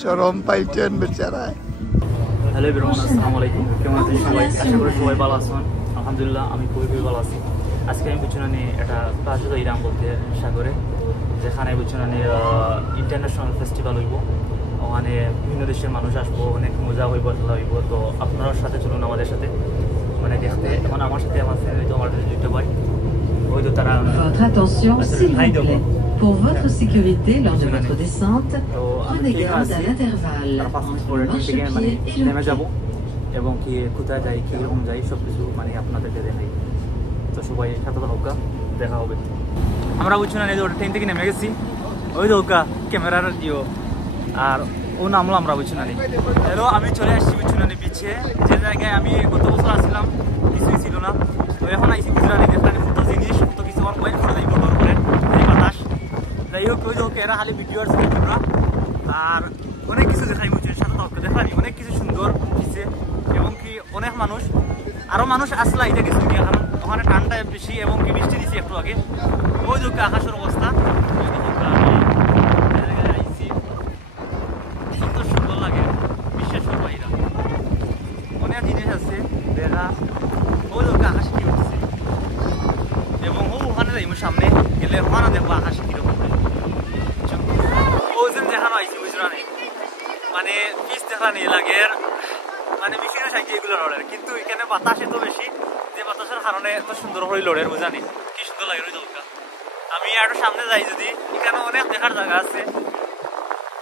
শরম পাইছেন বেচারায়। Hello everyone, আসসালামু আলাইকুম। কেমন আছেন সবাই? আশা করি সবাই ভালো আছেন। আলহামদুলিল্লাহ আমি খুবই ভালো আছি। আজকে আমি বুঝছি এটা কাজুদা ইরাম বলতে সাগরে, যেখানে বুঝছি ইন্টারন্যাশনাল ফেস্টিভ্যাল হইব। ওখানে বিভিন্ন দেশের মানুষ আসবো, অনেক মজা হইব, খেলা হইব। তো আপনার সাথে চলুন আমাদের সাথে মানে দেখতে। এখন আমার সাথে আমার ফ্রেন্ড হইতো আমার দুইটা ভাই, ওই তো তারা। Votre attention, s'il vous plaît. Pour votre sécurité lors de votre descente, prenez garde à l'intervalle entre le marchepied et le quai. এবং কি কোথায় যাই, কীরকম যাই, সব কিছু মানে আপনাদেরকে দেখাই। তো সবাই সাথে হোকা, দেখা হবে। আমরা বুঝছি না ওটা ট্রেন থেকে নেমে গেছি, ওই তো হোকা ক্যামেরার জিও, আর ও নামলো আমরা বুঝছি না। হ্যালো, আমি চলে আসছি বুঝছি না বিচে, যে জায়গায় আমি গত বছর আসছিলাম কিছুই ছিল না। তো এখন আইসি বুঝছি না, যেখানে কত জিনিস, কত কিছু আমার ওয়েট করে যাইব করে এই বাতাস। যাই হোক, ওই হোক এরা খালি ভিডিও আর তোমরা, আর অনেক কিছু দেখাই বুঝছি সাথে হোক দেখানি, অনেক কিছু সুন্দর দিচ্ছে। এবং কি অনেক মানুষ, আরো মানুষ আসলে এটা কিছু গিয়ে, কারণ ওখানে ঠান্ডা বেশি এবং কি বৃষ্টি দিচ্ছে একটু আগে। ওই যোগ্য আকাশের অবস্থা কত সুন্দর লাগে, বিশ্বাস করবো। এরা অনেক জিনিস আছে দেখা, ওই যোগ্য আকাশে কি উঠছে। এবং ওখানে যাইব সামনে গেলে ওখানে দেখবো আকাশে কিরকম। ওই যে দেখানো আইসি বুঝলো না, মানে পিস দেখা নেই লাগে, মানে বিভিন্ন সাইকেল এগুলো লড়ের, কিন্তু এখানে বাতাস এত বেশি যে বাতাসের কারণে এত সুন্দর করে লড়ের, বুঝানি কি সুন্দর লাগে ওই দলকা। আমি আরো সামনে যাই যদি, এখানে অনেক দেখার জায়গা আছে,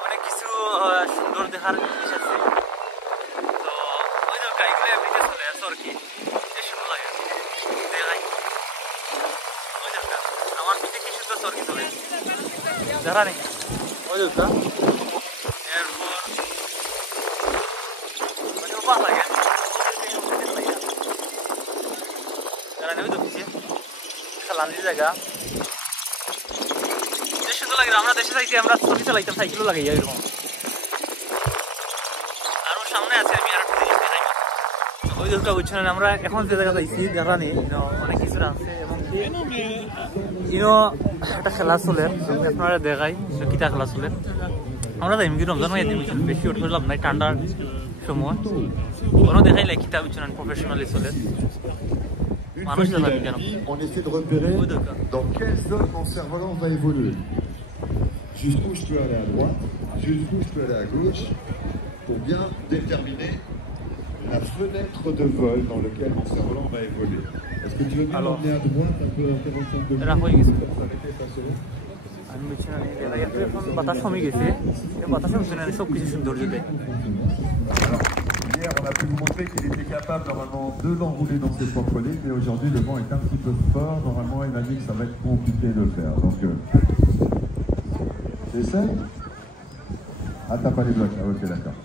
অনেক কিছু সুন্দর দেখার জিনিস আছে। তো ওই দলকা এগুলো এমনিতে চলে আসে আর কি, বেশ সুন্দর লাগে দেখাই। ওই দলকা আমার পিঠে কি সুন্দর চরকি চলে দেখা নেই ওই দলকা। এরপর মানে ওপর লাগে জায়গা, সুন্দর লাগে। আমরা দেশে চাইছি, আমরা ছবি চালাইতাম, সাইকেলও লাগাই এরকম। আরো সামনে আছে, আমি আর একটা জিনিস দেখাই। ওই দোষটা বুঝছো না, আমরা এখন যে জায়গা যাইছি দেখা নেই, অনেক কিছু আছে। এবং একটা খেলা চলে, আপনারা দেখাই কিতা খেলা চলে। আমরা যাই কি রমজান মাস দিন বেশি ওঠ করলাম নাই, ঠান্ডার সময় কোনো দেখাই লাগে কিতা বুঝছো না, প্রফেশনালি চলে। Une fois qu'il est acquis, on essaie de repérer dans quelle zone mon cerf-volant va évoluer. Jusqu'où je peux aller à droite, jusqu'où je peux aller à gauche, pour bien déterminer la fenêtre de vol dans laquelle mon cerf-volant va évoluer. Est-ce que tu veux bien l'emmener à droite, un peu à 45 degrés, comme ça n'était pas seul? বাতাস কমে গেছে, বাতাসে সব কিছু সৌন্দর্য দেয়। Hier, on a pu vous montrer qu'il était capable normalement de l'enrouler dans ses propres lignes, mais aujourd'hui le vent est un petit peu fort. Normalement, il m'a dit que ça va être compliqué de le faire. Donc, j'essaie. Ah, t'as pas les blocs là, ok, d'accord.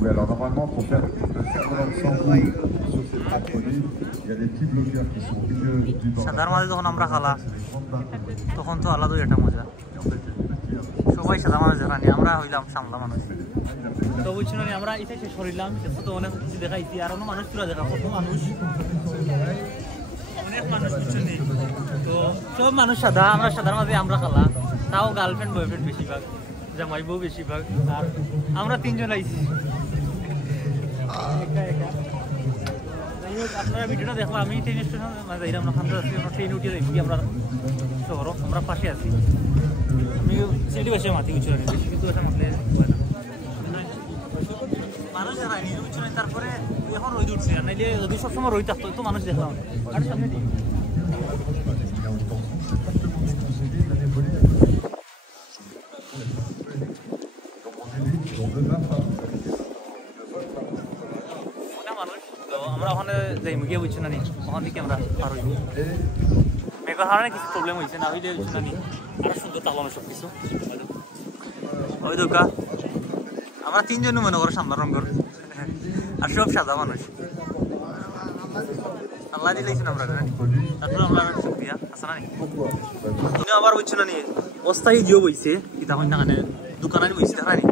Oui, alors normalement, pour faire le cerf-volant sans roue sur ses propres lignes, il y a des petits bloqueurs qui sont au milieu du bord. সাধারণ যখন আমরা খালা তখন তো আলাদাই একটা মজা, সবাই সাদা মানুষ দেখানি, আমরা হইলাম সামলা মানুষ। তো বুঝছি না, আমরা এটা শেষ করিলাম, তো অনেক কিছু দেখাইছি, আর অন্য মানুষ তুলে দেখা, কত মানুষ, অনেক মানুষ বুঝছেন। তো সব মানুষ সাদা, আমরা সাদার মাঝে আমরা খালা, তাও গার্লফ্রেন্ড বয়ফ্রেন্ড বেশিরভাগ, জামাই বউ বেশিরভাগ, আর আমরা তিনজন আইছি একা একা। যাই হোক, আপনারা ভিডিওটা দেখো, আমি ট্রেন স্টেশন মাঝে যাইলাম না, খান্তা আছি, আমরা ট্রেন উঠে যাইছি, আমরা শহর, আমরা পাশে আছি। আমি সিটি বাসে মাতি বুঝছি বেশি, কিন্তু এটা মাতলে মানুষ দেখায় নিজে বুঝছি না। তারপরে এখন রোদ উঠছে, নাইলে যদি সবসময় রোদ থাকতো তো মানুষ দেখলাম। আর সামনে মানুষ, তো আমরা ওখানে যাই গিয়ে বুঝছি না, ওখান থেকে আমরা পার হইব। মেঘের কারণে কিছু প্রবলেম হয়েছে, না হইলে বুঝছি না আরো সুন্দর থাকলো না সব কিছু। ওই দোকা আমরা তিনজনই মনে করো সামনে রঙের, আর সব সাদা মানুষ। আল্লাহ দিলেইছেন আমরা, তারপরে আমরা শুক্রিয়া আসা না। তুমি আবার বুঝছো না, অস্থায়ী জিও বইছে কিতা হয় না, দোকানে বইছে দেখা নি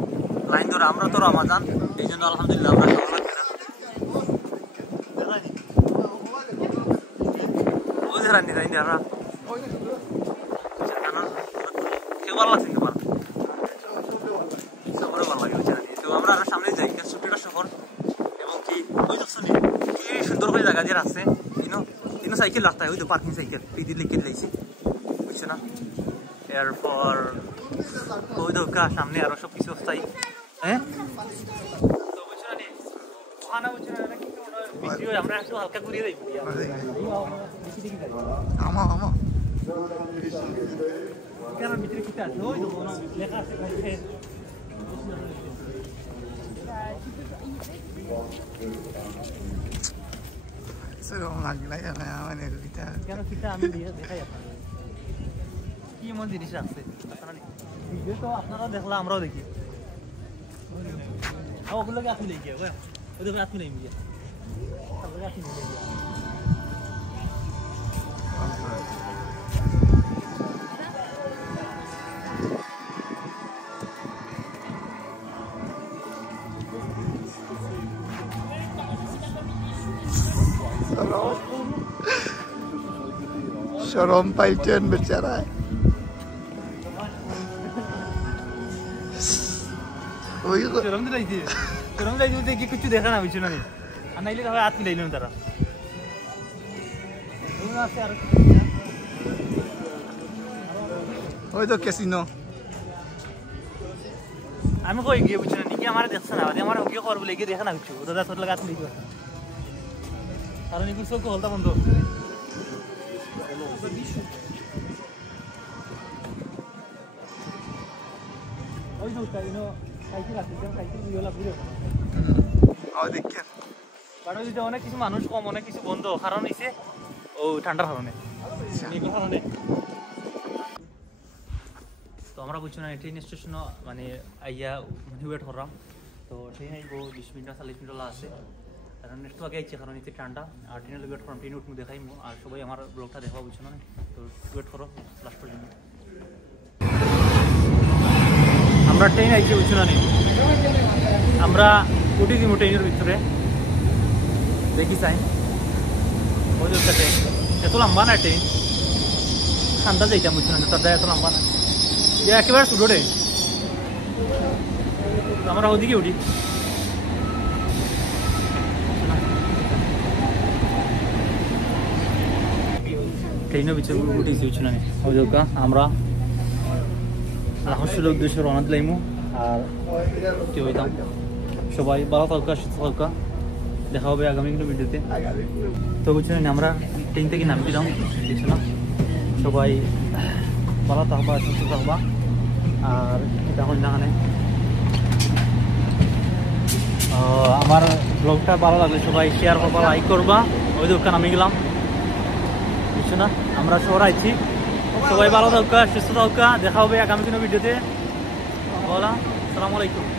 লাইন ধরে। আমরা তো রমাজান, এই জন্য আলহামদুলিল্লাহ আমরা ওই ধরানি লাইন ধরা কেউ ভালো লাগছে তোমার সফরে ভালো লাগে তো আমরা আরো সামনে যাই ছুটিটা সফর এবং কি ওই দেখছো নি কি সুন্দর করে জায়গা যে আছে তিনো সাইকেল রাখতে হয় ওই তো পার্কিং সাইকেল পিদি লিখে দিয়েছি বুঝছো না এরপর ওই দোকা সামনে আরো সব কিছু অবস্থায় হ্যাঁ তো বুঝছো না নি ওখানে বুঝছো না ভিডিও আমরা একটু হালকা ঘুরিয়ে দেই আমা কেন ভিতরে কি আছে ওই তো লেখা আছে সেরকম লাগলে মানে কেন কিটা আমি দেখাই আপনাদের কি এমন জিনিস রাখছে ভিডিও তো আপনারাও দেখলা আমরাও দেখি ওগুলোকে আপনি দেখি ওদেরকে আপনি নেই মিডিয়া আপনি শরম পাইছেন বেচারায় ওই শরম দিলাইছে কি কিছু দেখা না বুঝছো না আর নাইলে তাহলে হাত মিলাইলেন তারা ওই তো ক্যাসিনো আমি কই গিয়ে বুঝছো না কি আমার দেখছ না আমার কি করব বলে গিয়ে দেখা না কিছু দাদা তোর লাগা হাত মিলাই কারণ এগুলো সব হলতা বন্ধ ওই তো সাইকেল আছে সাইকেল গুলো পুরো দেখেন কারণ দিতে অনেক কিছু মানুষ কম অনেক কিছু বন্ধ কারণ হইছে ও ঠান্ডার কারণে এগুলো কারণে তো আমরা বুঝছো না ট্রেন স্টেশন মানে আইয়া মানে ওয়েট করলাম তো ট্রেন আইব 20 মিনিট 40 মিনিট আছে কারণ একটু আগে আইছে কারণ এতে ঠান্ডা আর ট্রেনের ওয়েট করলাম ট্রেন উঠমু দেখাইমু আর সবাই আমার ব্লগটা দেখা বুঝছো না তো ওয়েট করো লাস্ট পর্যন্ত আমরা ট্রেন আইছি বুঝছো না আমরা উঠে দিব ট্রেনের ভিতরে দেখি চাই ওই যে ট্রেন এত লম্বা না ট্রেন ঠান্ডা যাইতাম বুঝছো না তার এত লম্বা না একেবারে ছোটো ট্রেন আমরা ওদিকে উঠি ট্রেনের ভিতরে উঠেছি বুঝছো না ওই দোকা আমরা রাহস্যের উদ্দেশ্যে রওনা দিলাইমু আর কি হইতাম সবাই ভালো থাকা সুস্থ থাকা দেখা হবে আগামী কোনো ভিডিওতে তো বুঝছেন আমরা ট্রেন থেকে নামছিলাম বুঝছো না সবাই ভালো থাকবা সুস্থ থাকবা আর এটা হল না আমার ব্লগটা ভালো লাগলে সবাই শেয়ার করবা লাইক করবা ওই দোকান আমি গেলাম বুঝছো না আমরা শহর আইছি সবাই ভালো থাকা সুস্থ থাকা দেখা হবে আগামী কোনো ভিডিওতে বলা আসসালামু আলাইকুম